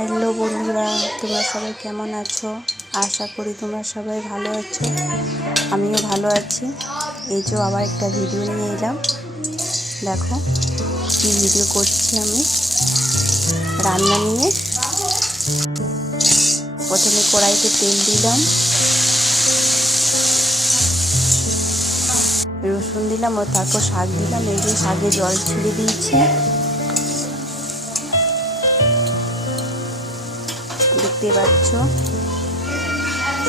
Hello বন্ধুরা, তোমরা সবাই কেমন আছো? আশা করি তোমরা সবাই ভালো আছো। আমিও ভালো আছি। এই যে আবার একটা ভিডিও নিয়ে এলাম। দেখো কি ভিডিও করছি আমি, রান্না নিয়ে। প্রথমে কড়াইতে তেল দিলাম, রসুন দিলাম ও তারপর শাক দিলাম। এই যে শাকে জল ছেড়ে দিয়েছি, দেখতে পাচ্ছ।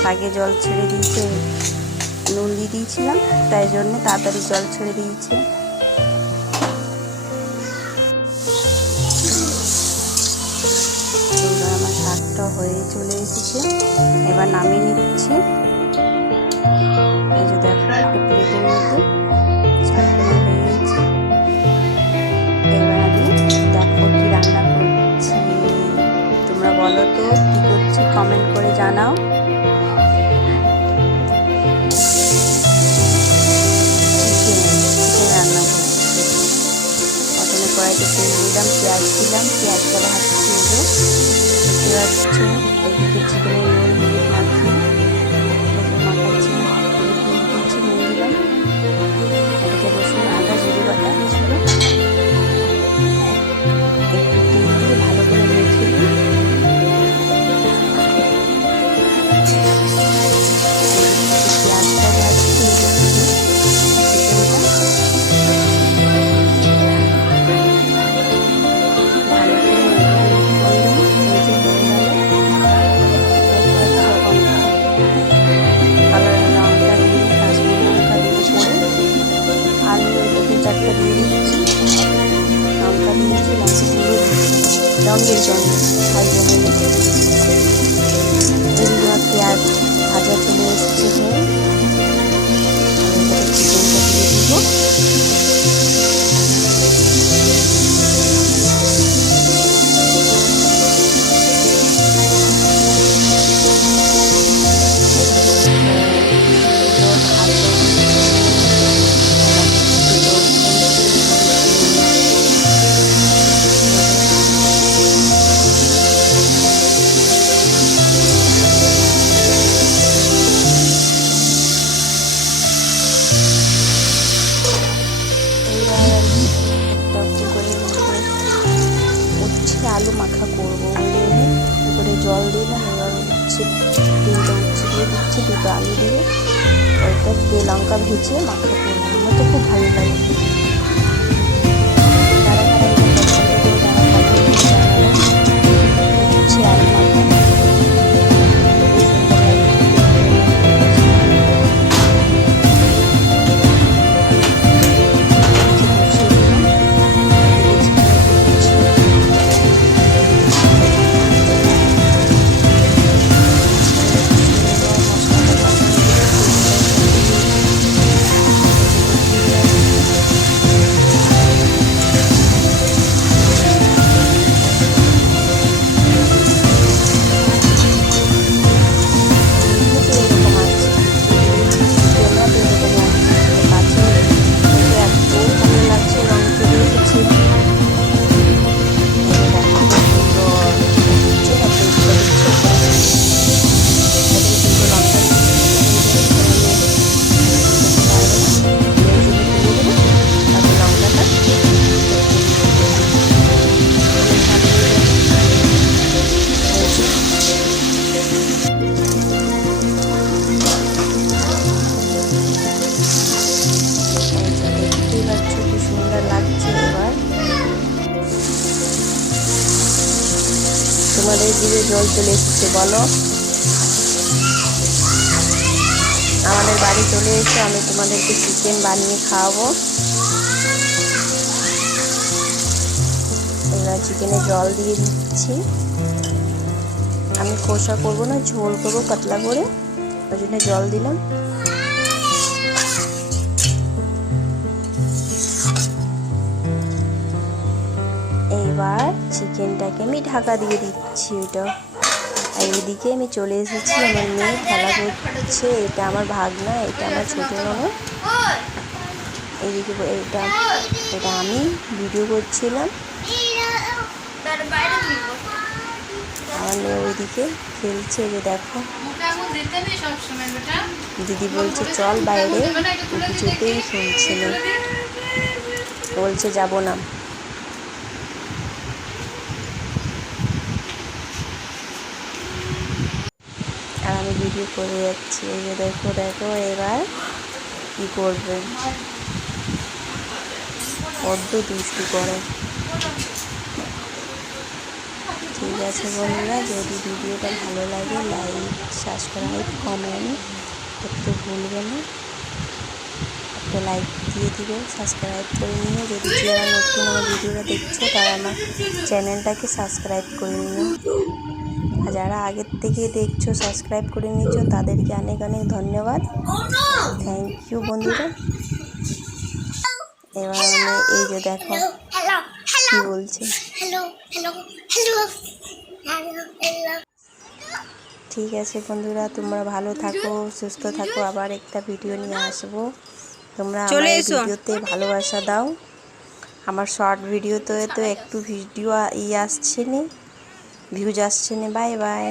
শাকে জল ছেড়ে দিয়েছে, নুন দিয়ে দিয়েছিলাম, তাই জন্য তাড়াতাড়ি জল ছেড়ে দিয়েছে। এবার আমার শাকটা হয়ে চলে এসেছে, এবার নামিয়ে নিচ্ছি। এই যে দেখো একটা প্লেটের মধ্যে শাকটা হয়ে গেছে। এবার আমি দেখো কি রান্না করছি, তোমরা বলো তো কি করছি, কমেন্ট করে জানাও। চিকেন রান্না করছি। প্রথমে কড়াইতে তেল দিলাম, পেঁয়াজ দিলাম, পেঁয়াজটা ভাজছি। দেখতে পাচ্ছ, এদিকে চিকেনের নুন হলুদ মাখিয়ে মাখাচ্ছি। হলুদ নুন দিয়েছি, নুন দিলাম। এদিকে রসুন আদা জিরে বাটা ছিল, একটু তেল দিয়ে ভালো করে মেখে নিই। পেঁয়াজটা ভাজছি, রঙের জন্য পেঁয়াজ ভাজা চলে এসেছে, চিকেনটা দিয়ে দিব। আলু মাখা করবো, উপরে জল দিলাম। এবার উচ্ছে, তিনটে উচ্ছে দিয়ে দিচ্ছি, দুটো আলু দিয়ে ওইটা দিয়ে লঙ্কা ভেজে মাখা করবো। আমার তো খুব ভালো লাগে। উচ্ছে আলু মাখা তোমাদের জিভে জল চলে এসেছে বলো। আমাদের বাড়ি চলে এসে আমি তোমাদেরকে চিকেন বানিয়ে খাওয়াবো। এবার চিকেনে জল দিয়ে দিচ্ছি। আমি কষা করবো না, ঝোল করবো পাতলা করে, ওই জন্য জল দিলাম। এবার চিকেনটাকে আমি ঢাকা দিয়ে দিচ্ছি। ওইটা আর এদিকে আমি চলে এসেছি, আমার মেয়ে খেলা করছে। এটা আমার ভাগনা, এটা আমার ছোটো ননদ। এইদিকে এটা আমি ভিডিও করছিলাম। আমার মেয়ে ওইদিকে খেলছে, যে দেখো দিদি বলছে চল বাইরে, ও কিছুতেই শুনছে না, বলছে যাব না। আর আমি ভিডিও করে যাচ্ছি, এই যে দেখো দেখো এবার কি করবে, বড্ড দুষ্টু করে। ঠিক আছে বন্ধুরা, যদি ভিডিওটা ভালো লাগে লাইক সাবস্ক্রাইব কমেন্ট করতে ভুলবে না, একটা লাইক দিয়ে দিবে, সাবস্ক্রাইব করে নিও। যদি যারা নতুন আমার ভিডিওটা দেখছো তারা আমার চ্যানেলটাকে সাবস্ক্রাইব করে নিও, আর যারা আগের থেকে দেখছো সাবস্ক্রাইব করে নিচ্ছো তাদেরকে অনেক অনেক ধন্যবাদ, থ্যাংক ইউ বন্ধুরা। এবার আমি এই যে দেখো কি বলছে। ঠিক আছে বন্ধুরা, তোমরা ভালো থাকো সুস্থ থাকো, আবার একটা ভিডিও নিয়ে আসবো। তোমরা আমার ভিডিওতে ভালোবাসা দাও। আমার শর্ট ভিডিওতে তো একটু ভিডিও আসছে না, ভিউজ আসছে না। Bye bye.